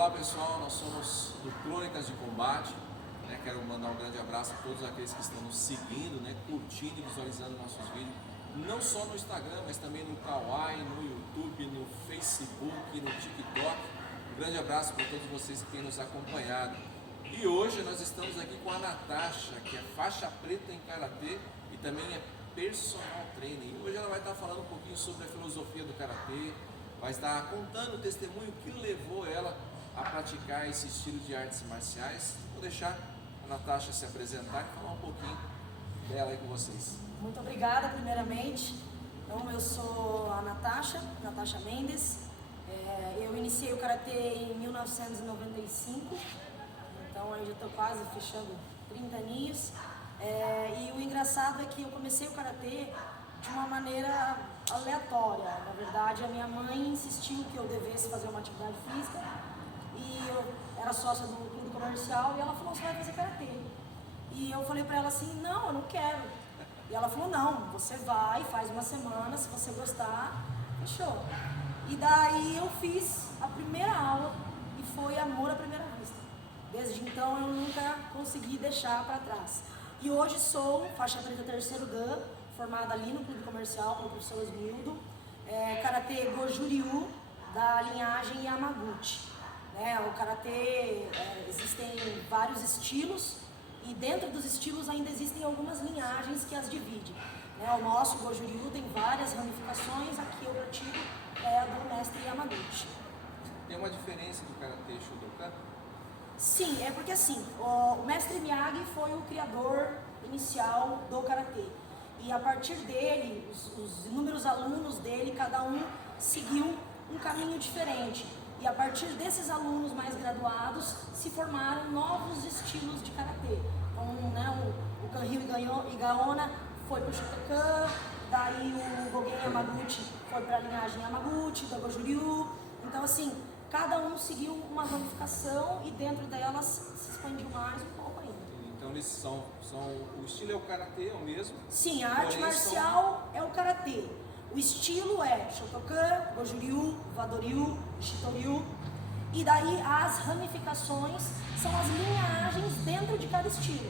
Olá pessoal, nós somos do Crônicas de Combate, né? Quero mandar um grande abraço a todos aqueles que estão nos seguindo, né? Curtindo e visualizando nossos vídeos, não só no Instagram, mas também no Kawaii, no YouTube, no Facebook, no TikTok. Um grande abraço para todos vocês que têm nos acompanhado. E hoje nós estamos aqui com a Natasha, que é faixa preta em Karatê e também é personal trainer. E hoje ela vai estar falando um pouquinho sobre a filosofia do Karatê, vai estar contando o testemunho que levou ela a praticar esse estilo de artes marciais. Vou deixar a Natasha se apresentar e falar um pouquinho dela aí com vocês. Muito obrigada, primeiramente. Então, eu sou a Natasha Mendes. Eu iniciei o Karatê em 1995, então eu já estou quase fechando 30 aninhos. E o engraçado é que eu comecei o Karatê de uma maneira aleatória. Na verdade, a minha mãe insistiu que eu devesse fazer uma atividade física e eu era sócia do clube comercial e ela falou: você vai fazer Karatê? E eu falei para ela assim: não, eu não quero. E ela falou: não, você vai, faz uma semana, se você gostar, fechou. E daí eu fiz a primeira aula e foi amor à primeira vista. Desde então eu nunca consegui deixar para trás. E hoje sou faixa preta terceiro Dan, formada ali no clube comercial pelo professor Osmildo, Karatê Goju-Ryu da linhagem Yamaguchi. O Karatê, existem vários estilos e dentro dos estilos ainda existem algumas linhagens que as dividem. O nosso Goju-Ryu tem várias ramificações, aqui eu pratico a do mestre Yamaguchi. Tem uma diferença do Karatê Shotokan? Sim, é porque assim, o mestre Miyagi foi o criador inicial do Karatê. E a partir dele, os inúmeros alunos dele, cada um seguiu um caminho diferente. E a partir desses alunos mais graduados, se formaram novos estilos de Karatê. Então, o Kanryu Igaona foi para o Shotokan, daí o Gogen Yamaguchi foi para a linhagem Yamaguchi, do Goju-Ryu. Então, assim, cada um seguiu uma ramificação e dentro delas se expandiu mais um pouco ainda. Então eles são o estilo é o Karatê, é o mesmo? Sim, a arte marcial é o Karatê. O estilo é Shotokan, Goju-Ryu, Wado-Ryu, Shito-Ryu. E daí as ramificações são as linhagens dentro de cada estilo.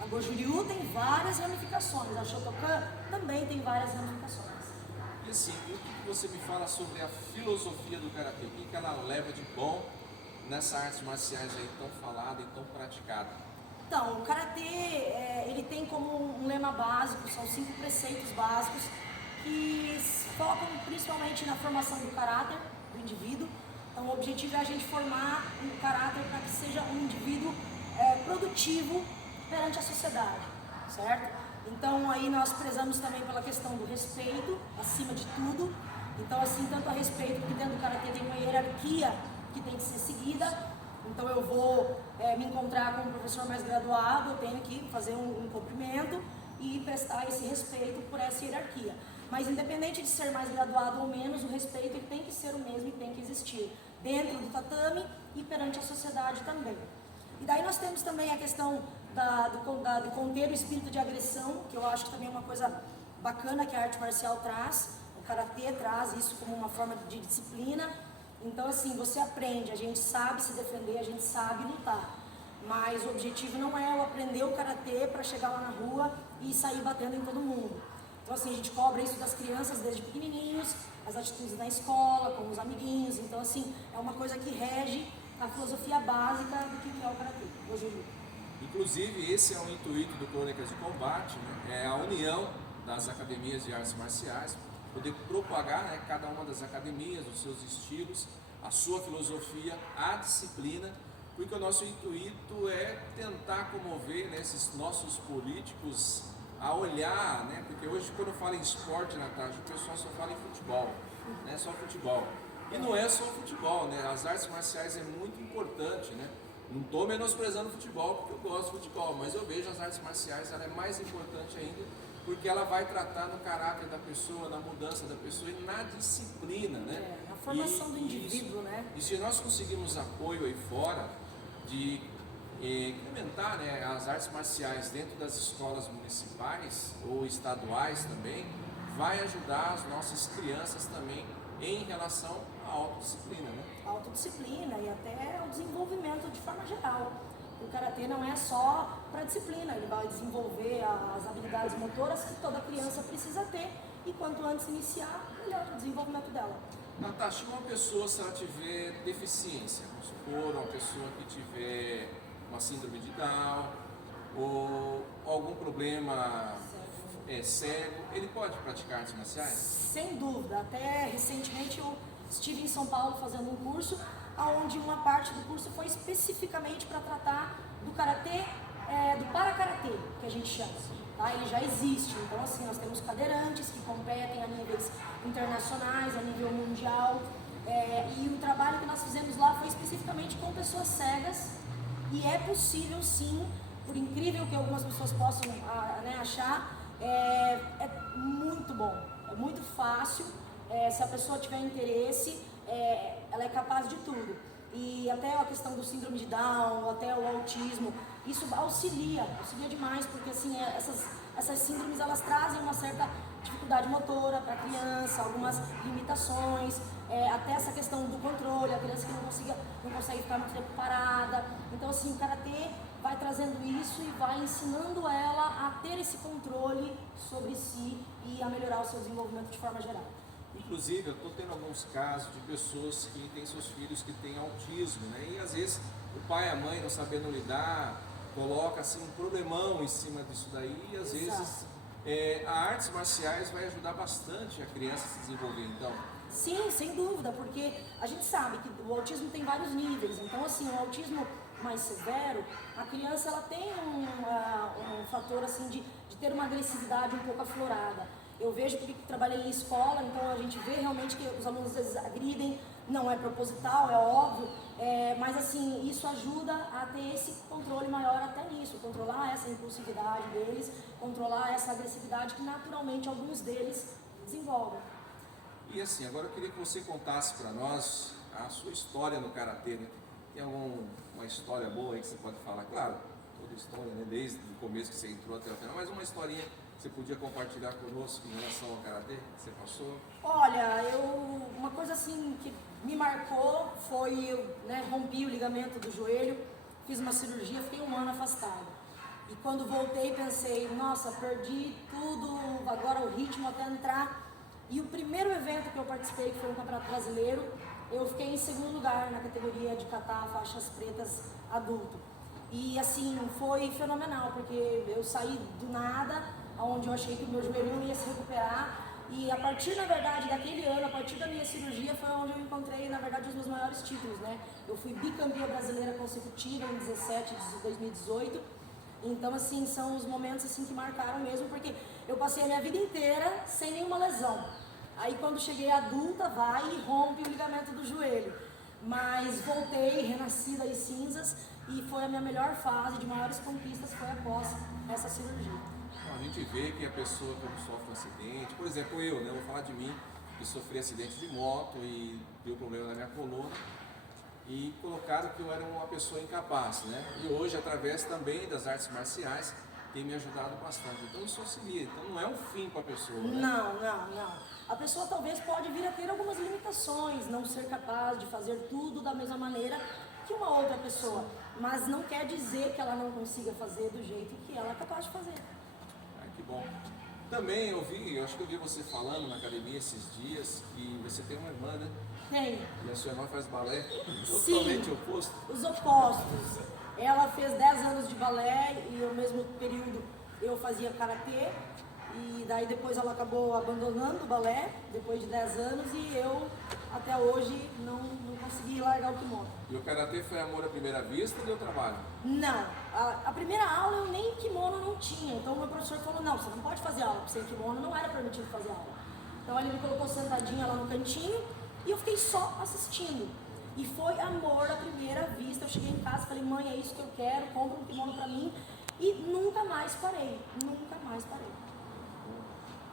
A Goju-Ryu tem várias ramificações, a Shotokan também tem várias ramificações. E assim, o que você me fala sobre a filosofia do Karatê? O que ela leva de bom nessas artes marciais aí tão falada e tão praticada? Então, o Karatê, ele tem como um lema básico, são 5 preceitos básicos que focam principalmente na formação do caráter do indivíduo. Então, o objetivo é a gente formar um caráter para que seja um indivíduo produtivo perante a sociedade, certo? Então, aí nós prezamos também pela questão do respeito, acima de tudo. Então, assim, tanto a respeito que dentro do Karatê tem uma hierarquia que tem que ser seguida. Então, eu vou me encontrar com um professor mais graduado, eu tenho que fazer um cumprimento e prestar esse respeito por essa hierarquia. Mas independente de ser mais graduado ou menos, o respeito ele tem que ser o mesmo e tem que existir dentro do tatame e perante a sociedade também. E daí nós temos também a questão de conter o espírito de agressão, que eu acho que também é uma coisa bacana que a arte marcial traz. O Karatê traz isso como uma forma de disciplina. Então assim, você aprende, a gente sabe se defender, a gente sabe lutar. Mas o objetivo não é eu aprender o Karatê para chegar lá na rua e sair batendo em todo mundo. Então assim, a gente cobra isso das crianças desde pequenininhos, as atitudes na escola, com os amiguinhos. Então assim, é uma coisa que rege a filosofia básica do que é o Karatê, o Goju-Ryu. Inclusive, esse é o intuito do Crônicas de Combate, né? É a união das academias de artes marciais, poder propagar, né, cada uma das academias, os seus estilos, a sua filosofia, a disciplina, porque o nosso intuito é tentar comover, né, esses nossos políticos a olhar, né, porque hoje quando fala em esporte, Natasha, o pessoal só fala em futebol, né, só futebol. E não é só futebol, né, as artes marciais é muito importante, né. Não estou menosprezando o futebol, porque eu gosto de futebol, mas eu vejo as artes marciais, ela é mais importante ainda, porque ela vai tratar no caráter da pessoa, na mudança da pessoa e na disciplina, né? Na formação do indivíduo, né? E se nós conseguirmos apoio aí fora de implementar, né, as artes marciais dentro das escolas municipais ou estaduais também, vai ajudar as nossas crianças também em relação à autodisciplina, né? autodisciplina e até o desenvolvimento de forma geral. O Karatê não é só para disciplina, ele vai desenvolver as habilidades motoras que toda criança precisa ter e quanto antes iniciar, melhor para o desenvolvimento dela. Natasha, uma pessoa, se ela tiver deficiência, vamos supor, uma pessoa que tiver uma síndrome de Down ou algum problema cego, ele pode praticar artes marciais? Sem dúvida, até recentemente eu estive em São Paulo fazendo um curso onde uma parte do curso foi especificamente para tratar do karatê, do para-karatê, que a gente chama. Tá? Ele já existe, então assim, nós temos cadeirantes que competem a níveis internacionais, a nível mundial, e o trabalho que nós fizemos lá foi especificamente com pessoas cegas, e é possível sim, por incrível que algumas pessoas possam achar, é muito bom, é muito fácil, se a pessoa tiver interesse, ela é capaz de tudo. E até a questão do síndrome de Down, até o autismo, isso auxilia demais, porque assim, essas síndromes elas trazem uma certa dificuldade motora para a criança, algumas limitações, até essa questão do controle, a criança que não consegue ficar muito tempo parada. Então assim, o Karatê vai trazendo isso e vai ensinando ela a ter esse controle sobre si e a melhorar o seu desenvolvimento de forma geral. Inclusive, eu estou tendo alguns casos de pessoas que têm seus filhos que têm autismo, né? E às vezes o pai e a mãe não sabendo lidar, coloca assim um problemão em cima disso daí e às vezes a artes marciais vai ajudar bastante a criança a se desenvolver, então. Sim, sem dúvida, porque a gente sabe que o autismo tem vários níveis, então assim, o autismo mais severo, a criança ela tem um fator assim de ter uma agressividade um pouco aflorada. Eu vejo porque trabalhei em escola, então a gente vê realmente que os alunos às vezes agridem, não é proposital, é óbvio, mas assim, isso ajuda a ter esse controle maior até nisso, controlar essa impulsividade deles, controlar essa agressividade que naturalmente alguns deles desenvolvem. E assim, agora eu queria que você contasse para nós a sua história no Karatê, né? Tem uma história boa aí que você pode falar? Claro, toda história, né? Desde o começo que você entrou até o final, mas uma historinha que você podia compartilhar conosco em relação ao Karatê que você passou? Olha, uma coisa assim que me marcou foi eu rompi o ligamento do joelho, fiz uma cirurgia, fiquei 1 ano afastado. E quando voltei pensei, nossa, perdi tudo, agora o ritmo até entrar. E o primeiro evento que eu participei, que foi um campeonato brasileiro, eu fiquei em 2º lugar na categoria de catar faixas pretas adulto. E assim, foi fenomenal, porque eu saí do nada, onde eu achei que o meu joelho não ia se recuperar. E a partir, na verdade, daquele ano, a partir da minha cirurgia, foi onde eu encontrei, na verdade, os meus maiores títulos, né? Eu fui bicampeã brasileira consecutiva em 17 de 2018. Então, assim, são os momentos assim que marcaram mesmo, porque eu passei a minha vida inteira sem nenhuma lesão. Aí, quando cheguei adulta, vai e rompe o ligamento do joelho. Mas voltei, renasci das cinzas, e foi a minha melhor fase de maiores conquistas, foi após essa cirurgia. A gente vê que a pessoa quando sofre um acidente, por exemplo eu, né, vou falar de mim, que sofri acidente de moto e deu problema na minha coluna e colocaram que eu era uma pessoa incapaz, né? E hoje, através também das artes marciais, tem me ajudado bastante. Então isso auxilia, então não é um fim para a pessoa, né? Não. A pessoa talvez pode vir a ter algumas limitações, não ser capaz de fazer tudo da mesma maneira que uma outra pessoa, mas não quer dizer que ela não consiga fazer do jeito que ela é capaz de fazer. Que bom. Também eu acho que eu vi você falando na academia esses dias que você tem uma irmã, né? Tem. E a sua irmã faz balé Sim, totalmente oposto. os opostos. Ela fez 10 anos de balé e ao mesmo período eu fazia karatê. E daí depois ela acabou abandonando o balé, depois de 10 anos, e eu até hoje não consegui largar o kimono. E o karatê foi amor à primeira vista ou deu trabalho? Não, a primeira aula eu nem kimono não tinha, então o meu professor falou, não, você não pode fazer aula, porque sem kimono não era permitido fazer aula. Então ele me colocou sentadinha lá no cantinho e eu fiquei só assistindo. E foi amor à primeira vista, eu cheguei em casa e falei, mãe, é isso que eu quero, compra um kimono pra mim, e nunca mais parei.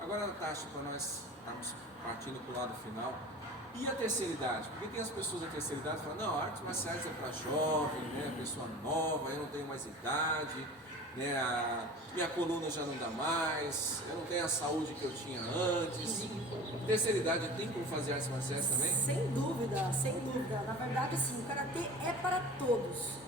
Agora, Natasha, para nós estarmos partindo para o lado final, e a terceira idade? Porque tem as pessoas da terceira idade que falam, não, artes marciais é para jovem, né, pessoa nova, eu não tenho mais idade. né? Minha coluna já não dá mais, eu não tenho a saúde que eu tinha antes. Terceira idade tem como fazer artes marciais também? Sem dúvida, sem dúvida. Na verdade, assim, o karatê é para todos.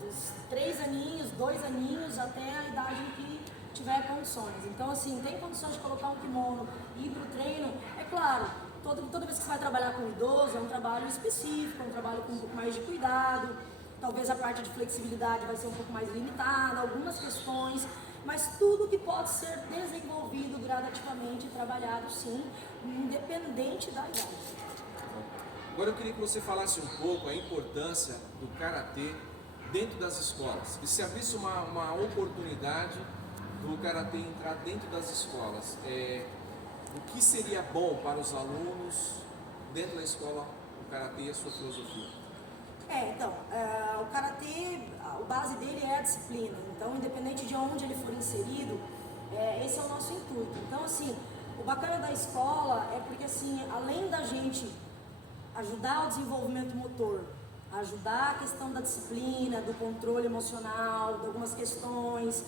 Dos 3 aninhos, 2 aninhos, até a idade em que tiver condições. Então, assim, tem condições de colocar um kimono e ir para o treino. É claro, toda vez que você vai trabalhar com um idoso, é um trabalho específico, é um trabalho com um pouco mais de cuidado. Talvez a parte de flexibilidade vai ser um pouco mais limitada, algumas questões, mas tudo que pode ser desenvolvido gradativamente e trabalhado, sim, independente da idade. Agora eu queria que você falasse um pouco a importância do karatê dentro das escolas. E se abrisse uma oportunidade do karatê entrar dentro das escolas, o que seria bom para os alunos dentro da escola, o karatê e a sua filosofia? O karatê, a base dele é a disciplina. Então, independente de onde ele for inserido, esse é o nosso intuito. Então, assim, o bacana da escola é porque, assim, além da gente ajudar o desenvolvimento motor, ajudar a questão da disciplina, do controle emocional, de algumas questões,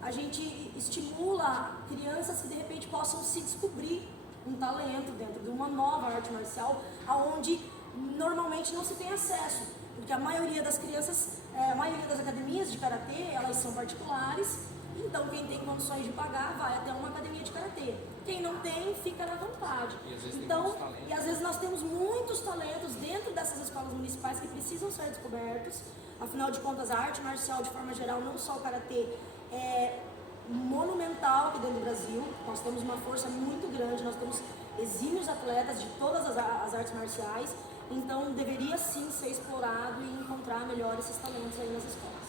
a gente estimula crianças que de repente possam se descobrir um talento dentro de uma nova arte marcial, aonde normalmente não se tem acesso, porque a maioria das crianças, a maioria das academias de karatê, elas são particulares. Então, quem tem condições de pagar vai até uma academia de karatê. Quem não tem, fica na vontade. E às vezes nós temos muitos talentos dentro dessas escolas municipais que precisam ser descobertos. Afinal de contas, a arte marcial, de forma geral, não só o karatê, é monumental aqui dentro do Brasil. Nós temos uma força muito grande, nós temos exímios atletas de todas as artes marciais. Então, deveria sim ser explorado e encontrar melhor esses talentos aí nas escolas.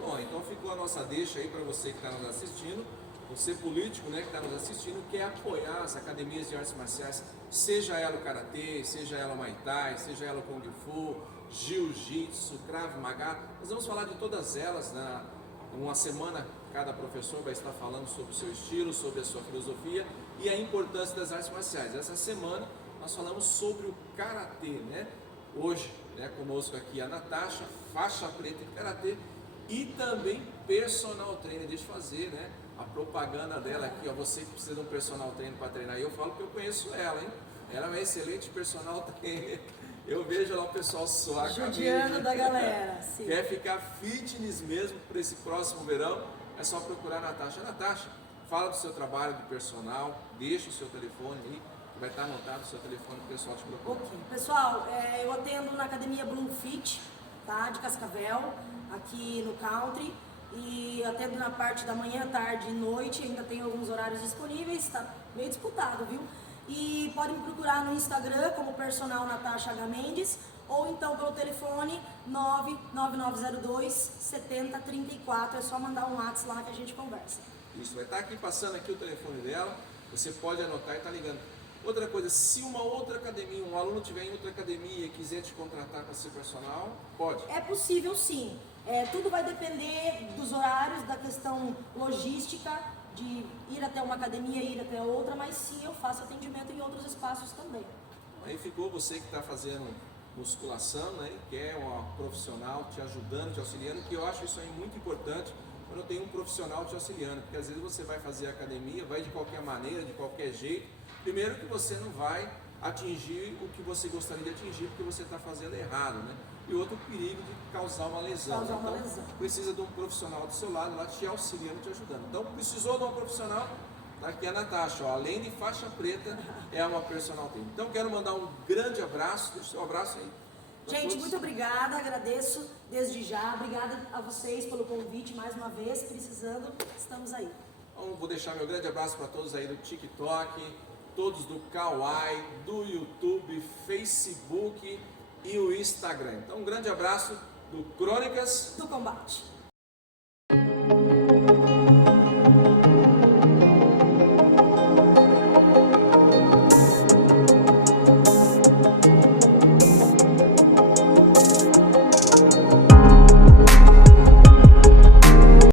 Bom, então ficou a nossa deixa aí para você que está nos assistindo, você político, né, que está nos assistindo, quer apoiar as academias de artes marciais, seja ela o karatê, seja ela o muay thai, seja ela o kung fu, jiu-jitsu, krav maga. Nós vamos falar de todas elas, né? Uma semana cada professor vai estar falando sobre o seu estilo, sobre a sua filosofia e a importância das artes marciais. Essa semana nós falamos sobre o karatê, né? Hoje, né, conosco aqui a Natasha, faixa preta em karatê, e também personal trainer. Deixa eu fazer, né, a propaganda dela aqui, ó. Você que precisa de um personal trainer para treinar, eu falo que eu conheço ela, hein? Ela é uma excelente personal trainer. Eu vejo lá o pessoal suar a judiando da galera. Sim. Quer ficar fitness mesmo para esse próximo verão? É só procurar a Natasha. Natasha, fala do seu trabalho de personal, deixa o seu telefone aí, vai estar anotado o seu telefone para o pessoal te procurar. Ok. Pessoal, eu atendo na academia Bloom Fit, tá, de Cascavel, aqui no Country, e atendo na parte da manhã, tarde e noite. Ainda tem alguns horários disponíveis, está meio disputado, viu? E podem me procurar no Instagram como personal Natasha H. Mendes, ou então pelo telefone 99902 7034. É só mandar um WhatsApp lá que a gente conversa. Isso, vai estar aqui passando aqui o telefone dela, você pode anotar e estar ligando. Outra coisa, se uma outra academia, um aluno tiver em outra academia e quiser te contratar para ser personal, pode? É possível sim. Tudo vai depender dos horários, da questão logística, de ir até uma academia, ir até outra, mas sim, eu faço atendimento em outros espaços também. Aí ficou você que está fazendo musculação, né, e quer uma profissional te ajudando, te auxiliando, que eu acho isso aí muito importante quando tem um profissional te auxiliando, porque às vezes você vai fazer academia, vai de qualquer maneira, de qualquer jeito. Primeiro que você não vai atingir o que você gostaria de atingir, porque você está fazendo errado, né? E outro, o perigo de causar uma lesão. Então, precisa de um profissional do seu lado lá te auxiliando, te ajudando. Então, precisou de um profissional, tá aqui a Natasha, ó, além de faixa preta, é uma personal trainer. Então, quero mandar um grande abraço, deixa o seu abraço aí. Gente, muito obrigada, agradeço desde já, obrigada a vocês pelo convite mais uma vez, precisando, estamos aí. Então, vou deixar meu grande abraço para todos aí do TikTok, todos do Kawaii, do YouTube, Facebook e o Instagram. Então, um grande abraço do Crônicas do Combate.